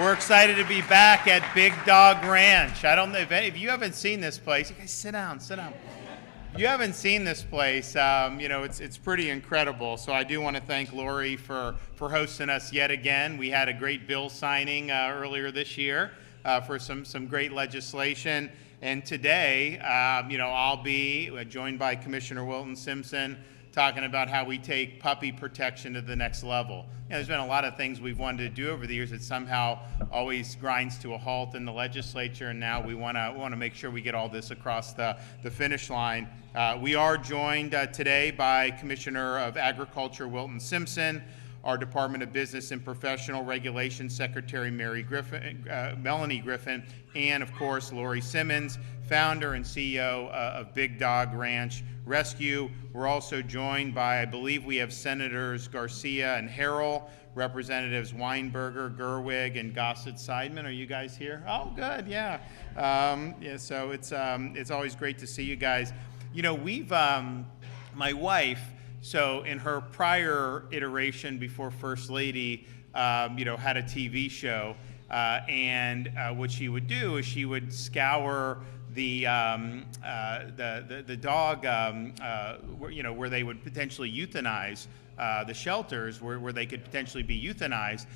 We're excited to be back at Big Dog Ranch. I don't know if you haven't seen this place. You guys sit down. If you haven't seen this place, it's pretty incredible. So I do want to thank Lori for hosting us yet again. We had a great bill signing earlier this year for some great legislation. And today, I'll be joined by Commissioner Wilton Simpson talking about how we take puppy protection to the next level. There's been a lot of things we've wanted to do over the years that somehow always grinds to a halt in the legislature, and now we want to make sure we get all this across the finish line. We are joined today by Commissioner of Agriculture Wilton Simpson, our Department of Business and Professional Regulation Secretary Melanie Griffin, and of course Lori Simmons, founder and CEO of Big Dog Ranch Rescue. We're also joined by, I believe we have Senators Garcia and Harrell, Representatives Weinberger, Gerwig, and Gossett-Seidman. Are you guys here? Oh, good, yeah. So it's always great to see you guys. My wife, so in her prior iteration before First Lady, had a TV show, and what she would do is she would scour the dog, where they would potentially euthanize, the shelters where they could potentially be euthanized.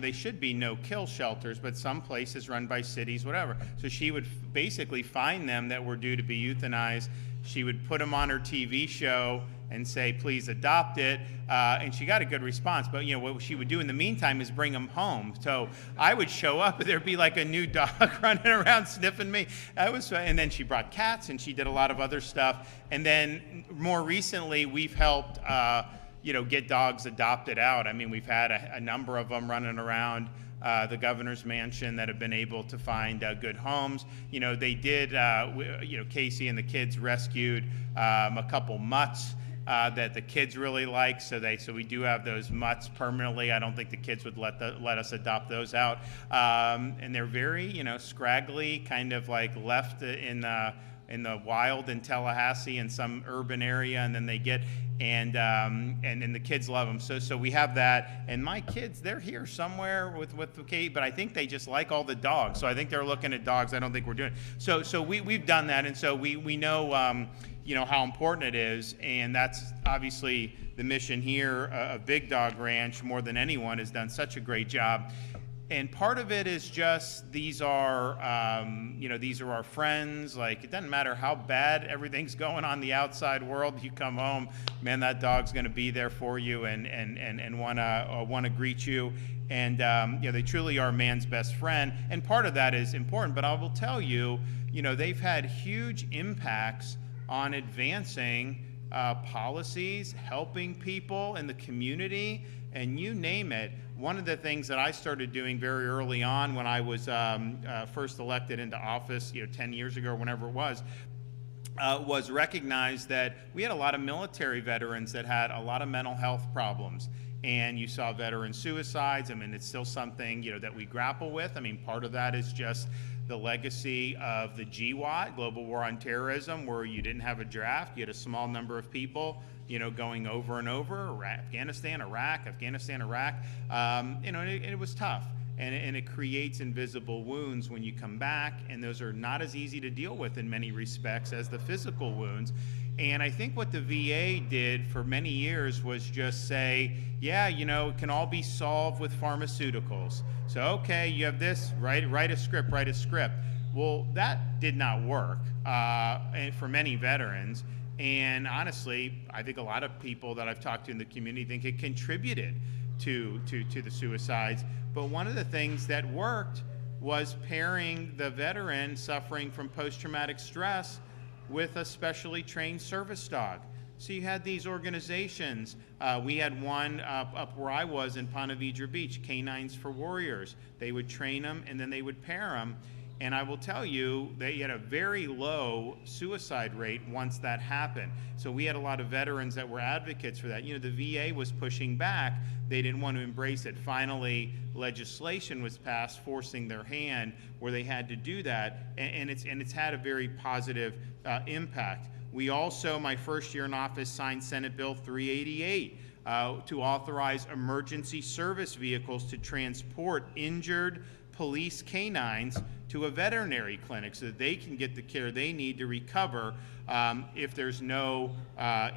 They should be no-kill shelters, but some places run by cities, whatever. So she would basically find them that were due to be euthanized. She would put them on her TV show and say, please adopt it, and she got a good response. But what she would do in the meantime is bring them home. So I would show up, and there'd be like a new dog running around sniffing me. And then she brought cats, and she did a lot of other stuff. And then more recently, we've helped get dogs adopted out. I mean, we've had a number of them running around the governor's mansion that have been able to find good homes. They did, Casey and the kids rescued a couple mutts that the kids really like, so we do have those mutts permanently. I don't think the kids would let us adopt those out, and they're very scraggly, kind of like left in the wild in Tallahassee in some urban area, and then they get and the kids love them. So we have that, and my kids, they're here somewhere with Kate, but I think they just like all the dogs. So I think they're looking at dogs. I don't think we're doing it. So we've done that, and so we know how important it is, and that's obviously the mission here of Big Dog Ranch. More than anyone has done such a great job. And part of it is just these are our friends. Like, it doesn't matter how bad everything's going on the outside world. You come home, man, that dog's going to be there for you and wanna greet you. And they truly are man's best friend. And part of that is important. But I will tell you, they've had huge impacts on advancing policies, helping people in the community, and you name it. One of the things that I started doing very early on when I was first elected into office, 10 years ago or whenever it was recognize that we had a lot of military veterans that had a lot of mental health problems. And you saw veteran suicides. I mean, it's still something, that we grapple with. I mean, part of that is just the legacy of the GWAT, Global War on Terrorism, where you didn't have a draft. You had a small number of people going over and over, Afghanistan, Iraq. It was tough. And it creates invisible wounds when you come back, and those are not as easy to deal with in many respects as the physical wounds. And I think what the VA did for many years was just say, it can all be solved with pharmaceuticals. So, okay, you have this, write a script. Well, that did not work for many veterans. And honestly, I think a lot of people that I've talked to in the community think it contributed to the suicides. But one of the things that worked was pairing the veteran suffering from post-traumatic stress with a specially trained service dog. So you had these organizations. We had one up where I was in Ponte Vedra Beach, Canines for Warriors. They would train them, and then they would pair them. And I will tell you, they had a very low suicide rate once that happened. So we had a lot of veterans that were advocates for that. The VA was pushing back. They didn't want to embrace it. Finally, legislation was passed forcing their hand where they had to do that, and it's had a very positive impact. We also, my first year in office, signed Senate Bill 388, to authorize emergency service vehicles to transport injured police canines to a veterinary clinic so that they can get the care they need to recover if there's no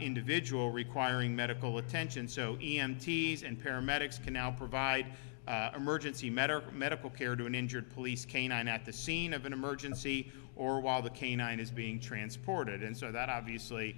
individual requiring medical attention. So EMTs and paramedics can now provide emergency medical care to an injured police canine at the scene of an emergency or while the canine is being transported. And so that obviously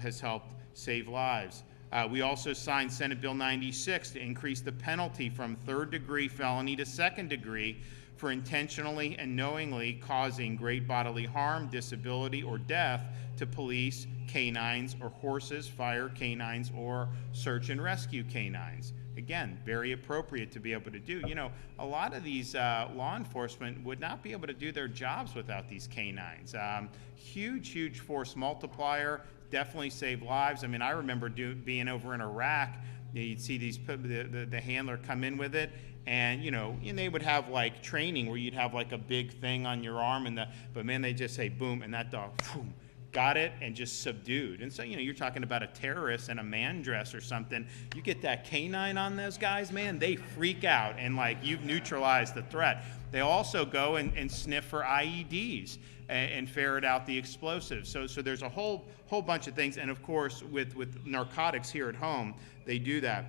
has helped save lives. We also signed Senate Bill 96 to increase the penalty from third-degree felony to second-degree for intentionally and knowingly causing great bodily harm, disability, or death to police, canines, or horses, fire canines, or search and rescue canines. Again, very appropriate to be able to do. You know, a lot of these law enforcement would not be able to do their jobs without these canines. Huge, huge force multiplier, definitely save lives. I mean, I remember being over in Iraq, you'd see these the handler come in with it, and you know, and they would have like training where you'd have like a big thing on your arm, and but man, they just say boom, and that dog boom, got it and just subdued. And so, you know, you're talking about a terrorist in a man dress or something. You get that canine on those guys, man, they freak out, and like you've neutralized the threat. They also go and sniff for IEDs and ferret out the explosives. So there's a whole bunch of things, and of course with narcotics here at home, they do that.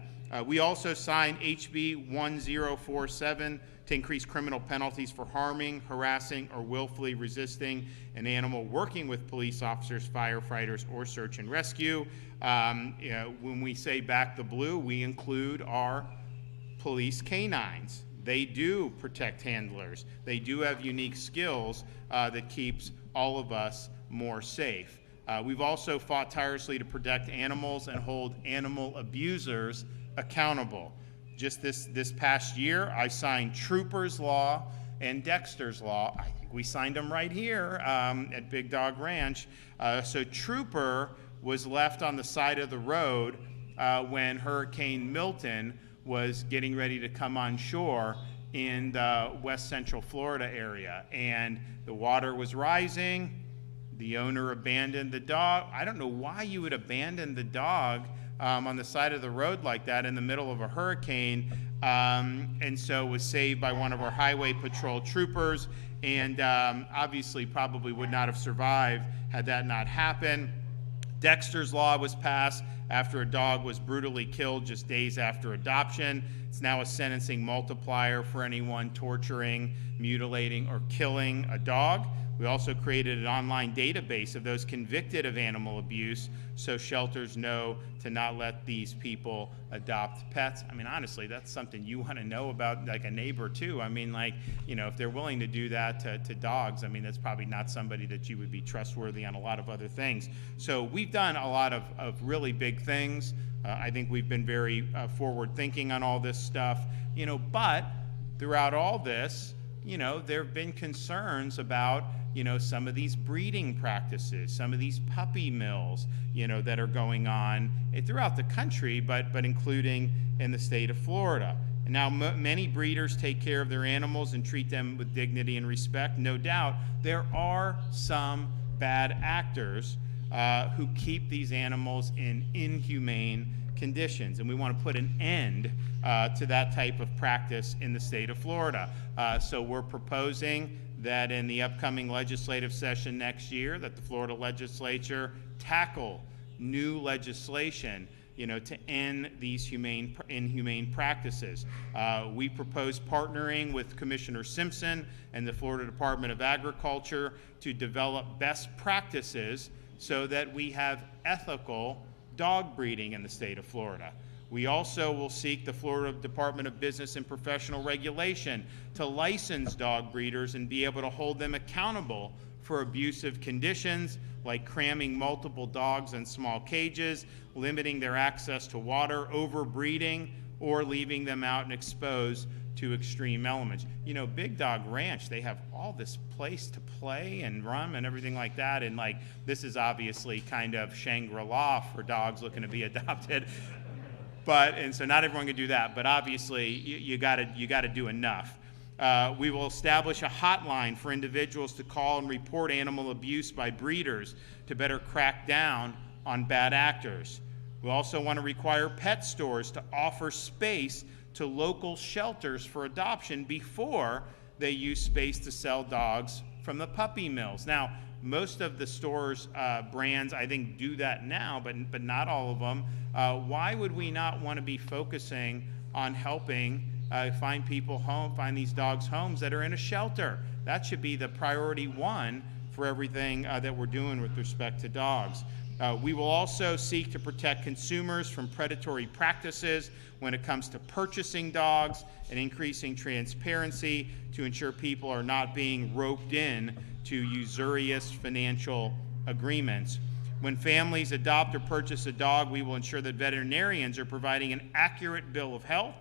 We also signed HB 1047 to increase criminal penalties for harming, harassing, or willfully resisting an animal working with police officers, firefighters, or search and rescue. You know, when we say back the blue, we include our police canines. They do protect handlers. They do have unique skills that keeps all of us more safe. We've also fought tirelessly to protect animals and hold animal abusers accountable. Just this past year, I signed Trooper's Law and Dexter's Law. I think we signed them right here at Big Dog Ranch. So Trooper was left on the side of the road when Hurricane Milton was getting ready to come on shore in the west central Florida area. And the water was rising. The owner abandoned the dog. I don't know why you would abandon the dog on the side of the road like that in the middle of a hurricane, and so was saved by one of our highway patrol troopers, and obviously probably would not have survived had that not happened. Dexter's Law was passed after a dog was brutally killed just days after adoption. It's now a sentencing multiplier for anyone torturing, mutilating, or killing a dog. We also created an online database of those convicted of animal abuse so shelters know to not let these people adopt pets. I mean, honestly, that's something you want to know about, like a neighbor too. I mean, like, you know, if they're willing to do that to dogs, I mean, that's probably not somebody that you would be trustworthy on a lot of other things. So we've done a lot of really big things. I think we've been very forward thinking on all this stuff, you know, but throughout all this, you know, there have been concerns about, you know, some of these breeding practices, some of these puppy mills, you know, that are going on throughout the country, but including in the state of Florida. And now many breeders take care of their animals and treat them with dignity and respect. No doubt, there are some bad actors who keep these animals in inhumane conditions, and we want to put an end to that type of practice in the state of Florida. So we're proposing that in the upcoming legislative session next year, that the Florida legislature tackle new legislation, you know, to end these inhumane practices. We propose partnering with Commissioner Simpson and the Florida Department of Agriculture to develop best practices so that we have ethical dog breeding in the state of Florida. We also will seek the Florida Department of Business and Professional Regulation to license dog breeders and be able to hold them accountable for abusive conditions like cramming multiple dogs in small cages, limiting their access to water, overbreeding, or leaving them out and exposed to extreme elements. You know, Big Dog Ranch, they have all this place to play and run and everything like that, and like this is obviously kind of Shangri-La for dogs looking to be adopted. And so not everyone can do that, but obviously you gotta do enough. We will establish a hotline for individuals to call and report animal abuse by breeders to better crack down on bad actors. We also want to require pet stores to offer space to local shelters for adoption before they use space to sell dogs from the puppy mills. Now, most of the stores, brands, I think, do that now, but not all of them. Why would we not want to be focusing on helping find these dogs homes that are in a shelter? That should be the priority one for everything that we're doing with respect to dogs. We will also seek to protect consumers from predatory practices when it comes to purchasing dogs and increasing transparency to ensure people are not being roped in to usurious financial agreements. When families adopt or purchase a dog, we will ensure that veterinarians are providing an accurate bill of health,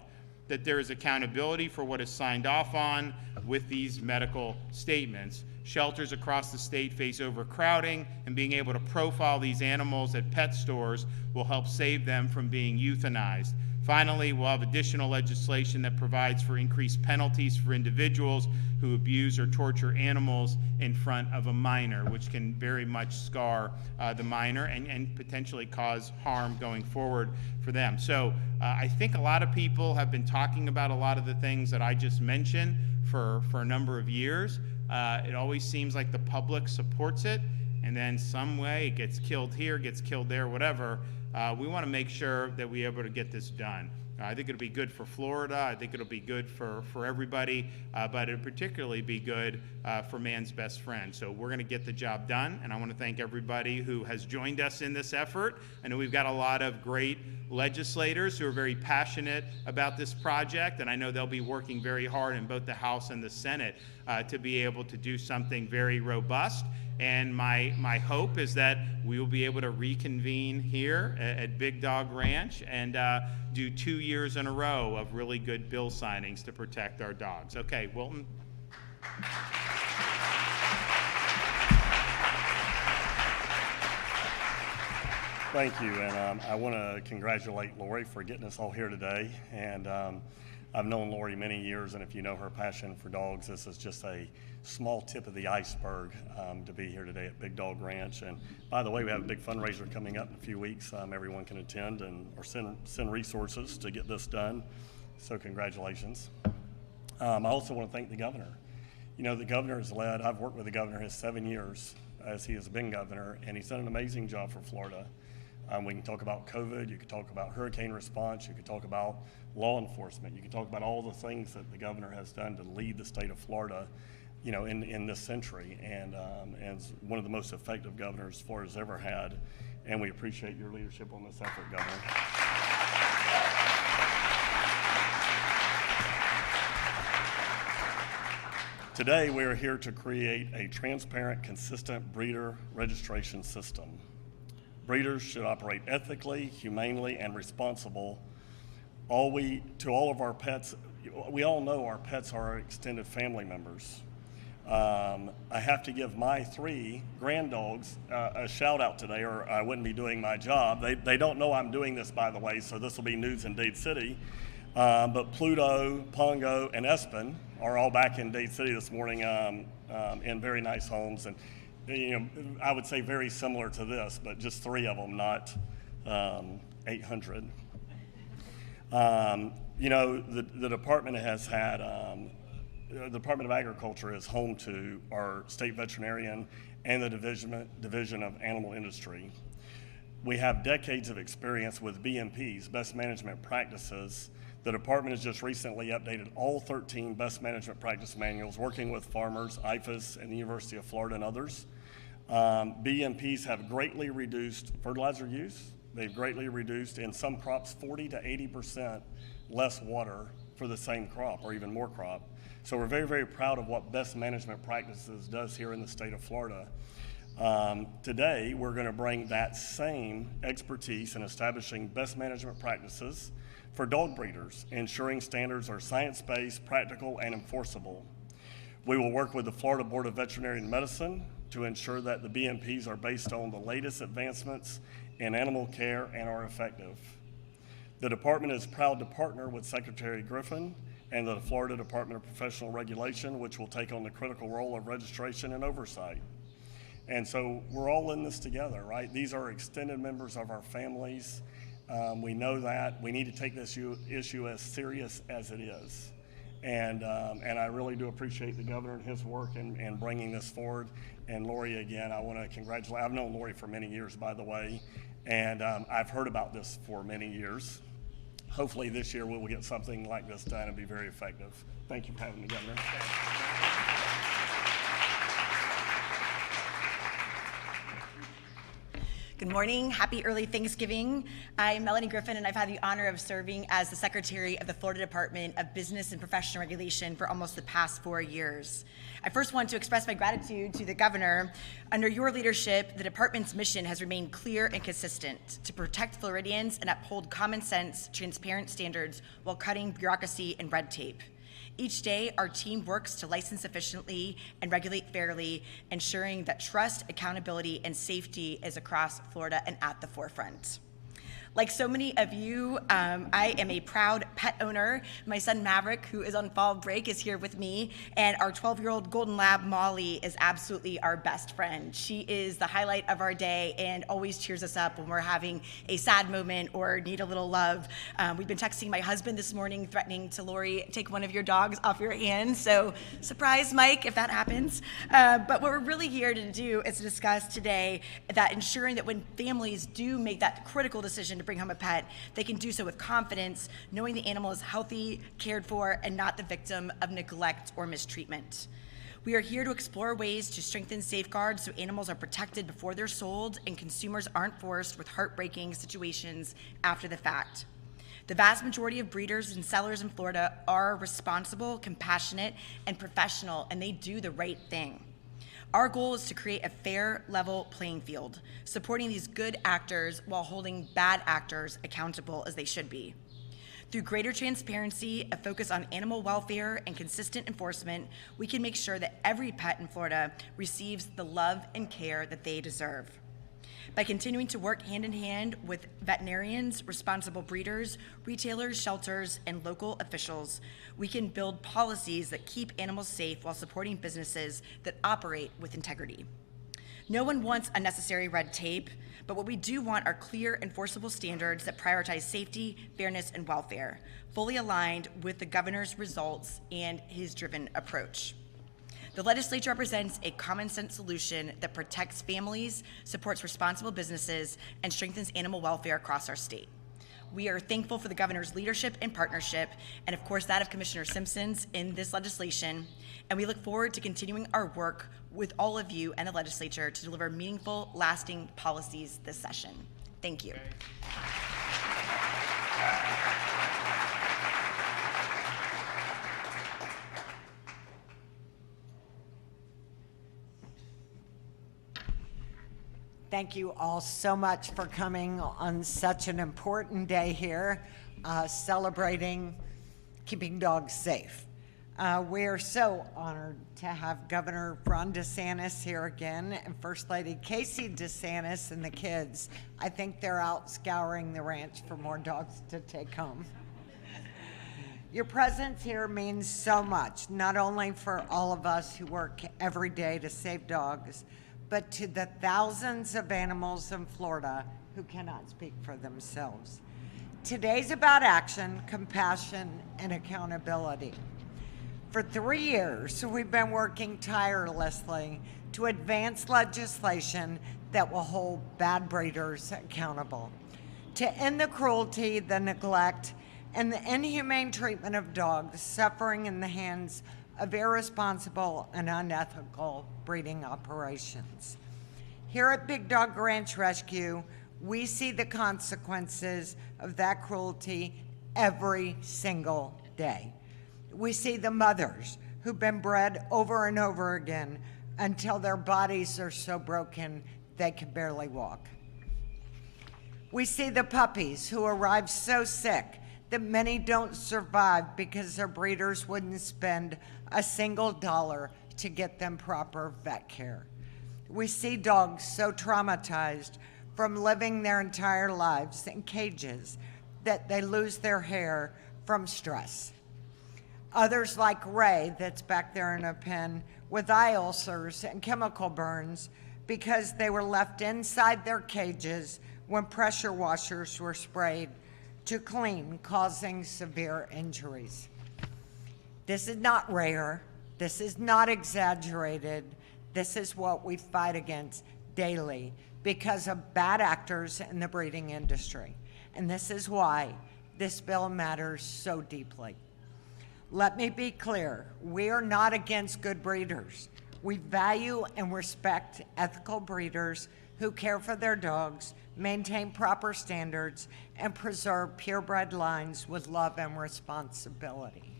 that there is accountability for what is signed off on with these medical statements. Shelters across the state face overcrowding, and being able to profile these animals at pet stores will help save them from being euthanized. Finally, we'll have additional legislation that provides for increased penalties for individuals who abuse or torture animals in front of a minor, which can very much scar the minor and potentially cause harm going forward for them. So I think a lot of people have been talking about a lot of the things that I just mentioned for a number of years. It always seems like the public supports it, and then some way it gets killed here, gets killed there, whatever. We want to make sure that we're able to get this done. I think it'll be good for Florida. I think it'll be good for everybody, but it'll particularly be good for man's best friend. So we're going to get the job done, and I want to thank everybody who has joined us in this effort. I know we've got a lot of great legislators who are very passionate about this project, and I know they'll be working very hard in both the House and the Senate to be able to do something very robust. And my hope is that we will be able to reconvene here at Big Dog Ranch and do 2 years in a row of really good bill signings to protect our dogs. Okay, Wilton. Thank you, and I want to congratulate Lori for getting us all here today. And I've known Lori many years, and if you know her passion for dogs, this is just a small tip of the iceberg to be here today at Big Dog Ranch. And by the way, we have a big fundraiser coming up in a few weeks. Everyone can attend or send resources to get this done. So congratulations. I also want to thank the governor. You know, the governor has led, I've worked with the governor his 7 years as he has been governor, and he's done an amazing job for Florida. We can talk about COVID, you can talk about hurricane response, you can talk about law enforcement, you can talk about all the things that the governor has done to lead the state of Florida, you know, in this century, and one of the most effective governors Florida's ever had, and we appreciate your leadership on this effort, Governor. Today, we are here to create a transparent, consistent breeder registration system. Breeders should operate ethically, humanely, and responsible. To all of our pets, we all know our pets are our extended family members. I have to give my 3 grand dogs a shout out today, or I wouldn't be doing my job. They don't know I'm doing this, by the way, so this will be news in Dade City. But Pluto, Pongo, and Espen are all back in Dade City this morning in very nice homes. And you know, I would say very similar to this, but just 3 of them, not 800. You know, the department has had, the Department of Agriculture is home to our state veterinarian and the Division of Animal Industry. We have decades of experience with BMPs, best management practices. The department has just recently updated all 13 best management practice manuals, working with farmers, IFAS, and the University of Florida and others. BMPs have greatly reduced fertilizer use. They've greatly reduced, in some crops, 40 to 80% less water for the same crop or even more crop. So we're very, very proud of what best management practices does here in the state of Florida. Today, we're going to bring that same expertise in establishing best management practices for dog breeders, ensuring standards are science-based, practical, and enforceable. We will work with the Florida Board of Veterinary Medicine to ensure that the BMPs are based on the latest advancements in animal care and are effective. The department is proud to partner with Secretary Griffin and the Florida Department of Professional Regulation, which will take on the critical role of registration and oversight. And so we're all in this together, right? These are extended members of our families. We know that. We need to take this issue as serious as it is. And I really do appreciate the governor and his work in bringing this forward. And Lori, again, I want to congratulate. I've known Lori for many years, by the way, and I've heard about this for many years. Hopefully this year we will get something like this done and be very effective. Thank you for having me, Governor. Good morning. Happy early Thanksgiving. I'm Melanie Griffin, and I've had the honor of serving as the Secretary of the Florida Department of Business and Professional Regulation for almost the past 4 years. I first want to express my gratitude to the Governor. Under your leadership, the department's mission has remained clear and consistent to protect Floridians and uphold common sense, transparent standards while cutting bureaucracy and red tape. Each day, our team works to license efficiently and regulate fairly, ensuring that trust, accountability, and safety is across Florida and at the forefront. Like so many of you, I am a proud pet owner. My son Maverick, who is on fall break, is here with me, and our 12-year-old golden lab, Molly, is absolutely our best friend. She is the highlight of our day and always cheers us up when we're having a sad moment or need a little love. We've been texting my husband this morning, threatening to Lori, take one of your dogs off your hands, so surprise, Mike, if that happens. But what we're really here to do is to discuss today that ensuring that when families do make that critical decision to bring home a pet, they can do so with confidence, knowing the animal is healthy, cared for, and not the victim of neglect or mistreatment. We are here to explore ways to strengthen safeguards so animals are protected before they're sold and consumers aren't forced with heartbreaking situations after the fact. The vast majority of breeders and sellers in Florida are responsible, compassionate, and professional, and they do the right thing. Our goal is to create a fair, level playing field, supporting these good actors while holding bad actors accountable as they should be. Through greater transparency, a focus on animal welfare, and consistent enforcement, we can make sure that every pet in Florida receives the love and care that they deserve. By continuing to work hand in hand with veterinarians, responsible breeders, retailers, shelters, and local officials, we can build policies that keep animals safe while supporting businesses that operate with integrity. No one wants unnecessary red tape, but what we do want are clear, enforceable standards that prioritize safety, fairness, and welfare, fully aligned with the governor's results and his driven approach. The legislature represents a common sense solution that protects families, supports responsible businesses, and strengthens animal welfare across our state. We are thankful for the governor's leadership and partnership, and of course that of Commissioner Simpson's in this legislation, and we look forward to continuing our work with all of you and the legislature to deliver meaningful, lasting policies this session. Thank you. Thank you all so much for coming on such an important day here, celebrating keeping dogs safe. We're so honored to have Governor Ron DeSantis here again and First Lady Casey DeSantis and the kids. I think they're out scouring the ranch for more dogs to take home. Your presence here means so much, not only for all of us who work every day to save dogs, but to the thousands of animals in Florida who cannot speak for themselves. Today's about action, compassion, and accountability. For 3 years, we've been working tirelessly to advance legislation that will hold bad breeders accountable, to end the cruelty, the neglect, and the inhumane treatment of dogs suffering in the hands of irresponsible and unethical breeding operations. Here at Big Dog Ranch Rescue, we see the consequences of that cruelty every single day. We see the mothers who've been bred over and over again until their bodies are so broken they can barely walk. We see the puppies who arrive so sick that many don't survive because their breeders wouldn't spend a single dollar to get them proper vet care. We see dogs so traumatized from living their entire lives in cages that they lose their hair from stress. Others like Ray, that's back there in a pen, with eye ulcers and chemical burns because they were left inside their cages when pressure washers were sprayed to clean, causing severe injuries. This is not rare. This is not exaggerated. This is what we fight against daily because of bad actors in the breeding industry. And this is why this bill matters so deeply. Let me be clear, we are not against good breeders. We value and respect ethical breeders who care for their dogs, maintain proper standards, and preserve purebred lines with love and responsibility.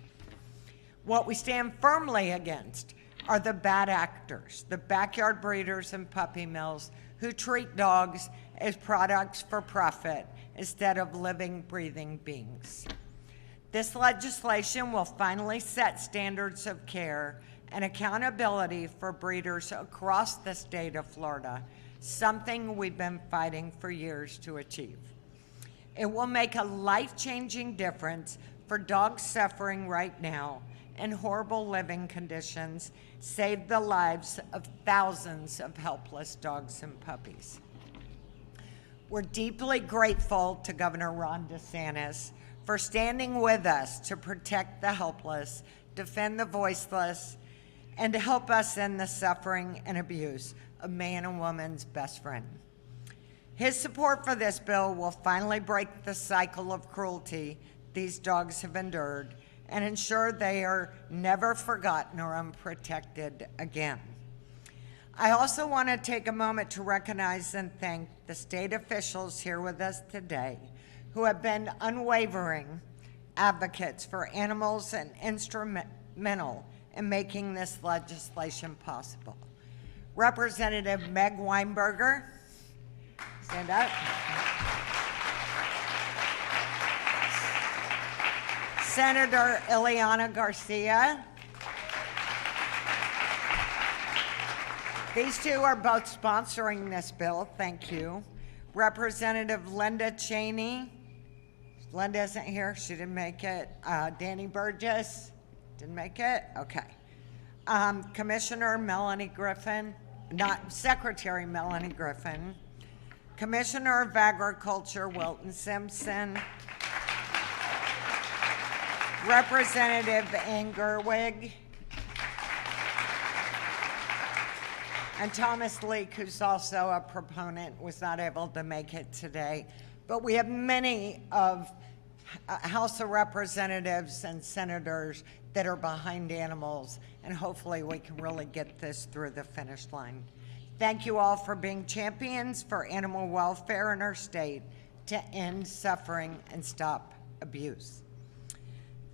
What we stand firmly against are the bad actors, the backyard breeders and puppy mills who treat dogs as products for profit instead of living, breathing beings. This legislation will finally set standards of care and accountability for breeders across the state of Florida, something we've been fighting for years to achieve. It will make a life-changing difference for dogs suffering right now in horrible living conditions, save the lives of thousands of helpless dogs and puppies. We're deeply grateful to Governor Ron DeSantis for standing with us to protect the helpless, defend the voiceless, and to help us end the suffering and abuse of man and woman's best friend. His support for this bill will finally break the cycle of cruelty these dogs have endured and ensure they are never forgotten or unprotected again. I also want to take a moment to recognize and thank the state officials here with us today who have been unwavering advocates for animals and instrumental in making this legislation possible. Representative Meg Weinberger, stand up. Senator Ileana Garcia. These two are both sponsoring this bill, thank you. Representative Linda Cheney. Linda isn't here, she didn't make it. Danny Burgess, didn't make it, okay. Commissioner Melanie Griffin, Secretary Melanie Griffin. Commissioner of Agriculture Wilton Simpson. Representative Ann Gerwig. And Thomas Leake, who's also a proponent, was not able to make it today. But we have many of House of Representatives and senators that are behind animals, and hopefully we can really get this through the finish line. Thank you all for being champions for animal welfare in our state to end suffering and stop abuse.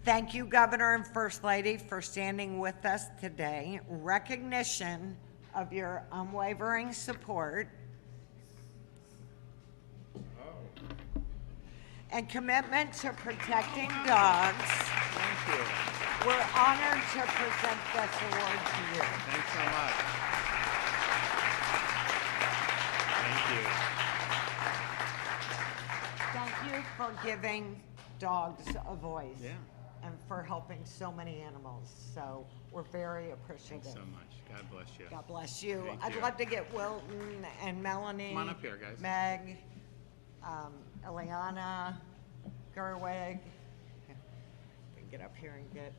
Thank you, Governor and First Lady, for standing with us today. Recognition of your unwavering support and commitment to protecting dogs. Thank you. We're honored to present this award to you. Thanks so much. Thank you. Thank you for giving dogs a voice. Yeah. And for helping so many animals. So we're very appreciative. Thanks so much. God bless you. God bless you. Thank I'd you. love to get Wilton and Melanie. Come on up here, guys. Meg, Ileana, Gerwig. We can get up here and get.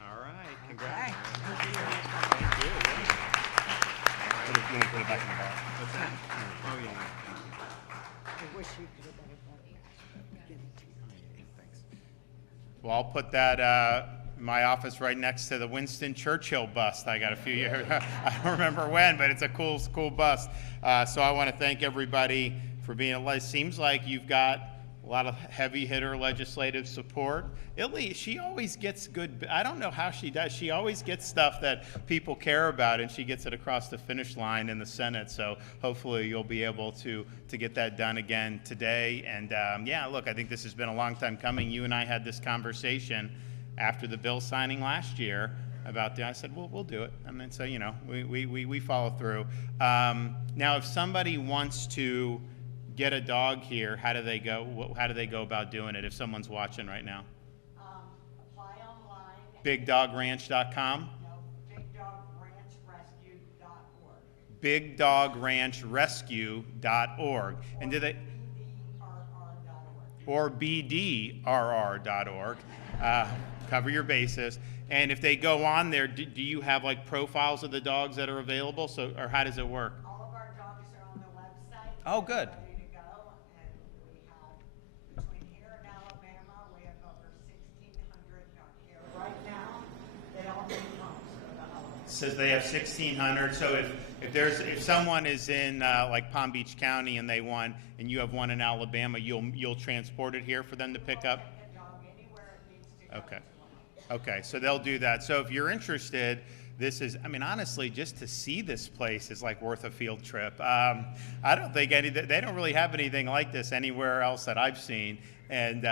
All right. Congrats. Okay. Thank you. You want to put it back in the box? What's that? Oh, yeah. I wish you could have done it better. Give it to you. Thanks. Well, I'll put that my office right next to the Winston Churchill bust. I got a few years. I don't remember when, but it's a cool bust. So I want to thank everybody for being. It seems like you've got a lot of heavy hitter legislative support. She always gets good. I don't know how she does. She always gets stuff that people care about, and she gets it across the finish line in the Senate. So hopefully you'll be able to get that done again today. And yeah, look, I think this has been a long time coming. You and I had this conversation after the bill signing last year about I said, well, we'll do it. And then so, we follow through. Now, if somebody wants to get a dog here, how do they go? How do they go about doing it if someone's watching right now? Apply online. BigDogRanch.com. No, BigDogRanchRescue.org. And do they? Or BDRR.org. Cover your bases. And if they go on there, do you have like profiles of the dogs that are available? So, or how does it work? All of our dogs are on the website. Oh, good. They're ready to go, and we have, between here and Alabama, we have over 1,600 dogs here right now. They all need homes for the holidays. Says they have 1,600. So if someone is in like Palm Beach County and they want, and you have one in Alabama, you'll transport it here for them to pick up. Take a dog anywhere it needs to go Okay. to. Okay, so they'll do that. So if you're interested, this is, I mean, honestly, just to see this place is like worth a field trip. I don't think they don't really have anything like this anywhere else that I've seen. And,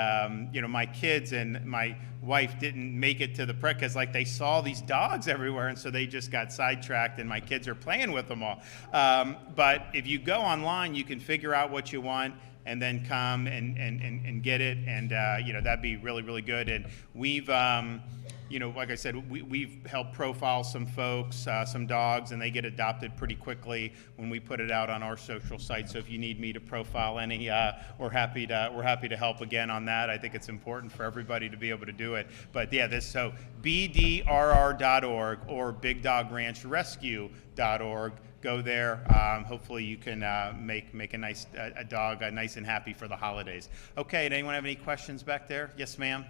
you know, my kids and my wife didn't make it to the prep because like they saw these dogs everywhere, and so they just got sidetracked, and my kids are playing with them all. But if you go online, you can figure out what you want and then come and get it, and you know, that'd be really, really good. And we've you know, like I said, we've helped profile some folks, some dogs, and they get adopted pretty quickly when we put it out on our social site. So if you need me to profile any, we're happy to help again on that. I think it's important for everybody to be able to do it. But yeah, so BDRR.org or BigDogRanchRescue.org. Go there. Hopefully you can make a dog nice and happy for the holidays. Okay, did anyone have any questions back there? Yes, ma'am.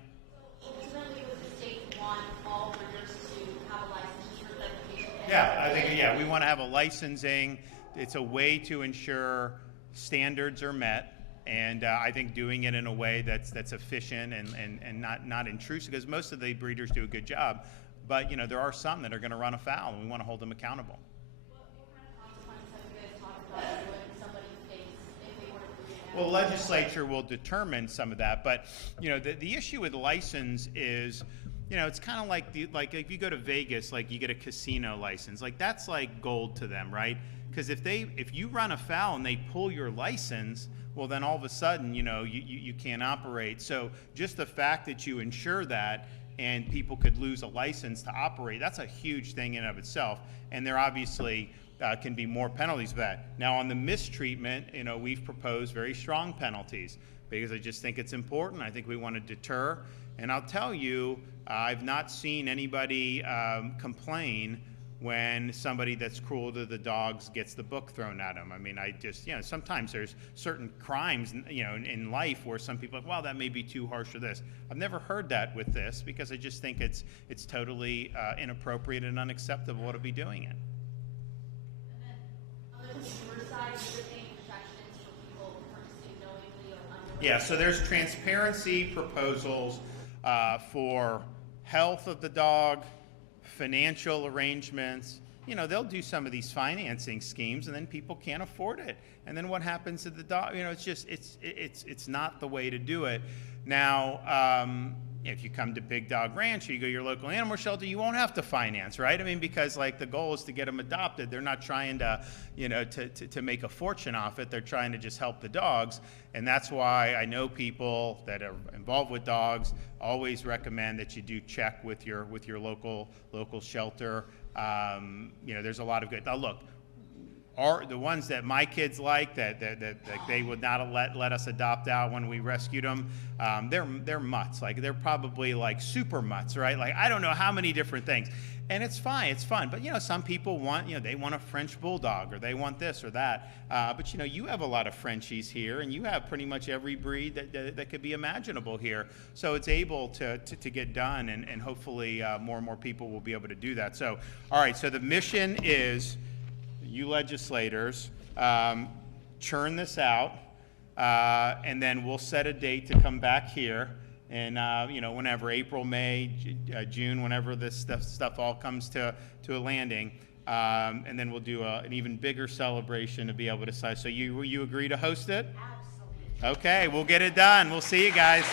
Ultimately, would the state want all breeders to have a license for certification? Yeah, I think, we want to have a licensing. It's a way to ensure standards are met. And I think doing it in a way that's efficient and not intrusive, because most of the breeders do a good job. But, you know, there are some that are going to run afoul, and we want to hold them accountable. What kind of consequences have you guys talked about would somebody face if they were to breed an Well, legislature will determine some of that, but you know, the issue with license is, you know, it's kind of like if you go to Vegas, like you get a casino license, like that's like gold to them, right? Because if you run afoul and they pull your license, well, then all of a sudden, you know, you can't operate. So just the fact that you ensure that, and people could lose a license to operate, that's a huge thing in and of itself. And there obviously can be more penalties for that. Now on the mistreatment, you know, we've proposed very strong penalties because I just think it's important. I think we want to deter. And I'll tell you, I've not seen anybody complain when somebody that's cruel to the dogs gets the book thrown at them. I mean, I just, you know, sometimes there's certain crimes, you know, in life where some people are like, well, that may be too harsh for this. I've never heard that with this because I just think it's totally inappropriate and unacceptable to be doing it. on the consumer side, is there any protections for people purchasing knowingly or unknowingly? Yeah, so there's transparency proposals for health of the dog, financial arrangements. You know, they'll do some of these financing schemes and then people can't afford it. And then what happens to the dog? You know, it's just, it's not the way to do it. Now, if you come to Big Dog Ranch or you go to your local animal shelter, you won't have to finance, right? I mean, because like the goal is to get them adopted. They're not trying to, you know, to make a fortune off it. They're trying to just help the dogs. And that's why I know people that are involved with dogs always recommend that you do check with your local shelter. You know, there's a lot of good. Now look, the ones that my kids like that they would not let us adopt out when we rescued them, they're mutts. Like they're probably like super mutts, right? Like I don't know how many different things. And it's fine, it's fun. But you know, some people want, you know, they want a French bulldog or they want this or that. But you know, you have a lot of Frenchies here, and you have pretty much every breed that could be imaginable here. So it's able to get done, and hopefully more and more people will be able to do that. So, all right. So the mission is, you legislators, churn this out, and then we'll set a date to come back here. And you know, whenever April, May, June, whenever this stuff all comes to a landing, and then we'll do an even bigger celebration to be able to size. So you agree to host it? Absolutely. Okay, we'll get it done. We'll see you guys.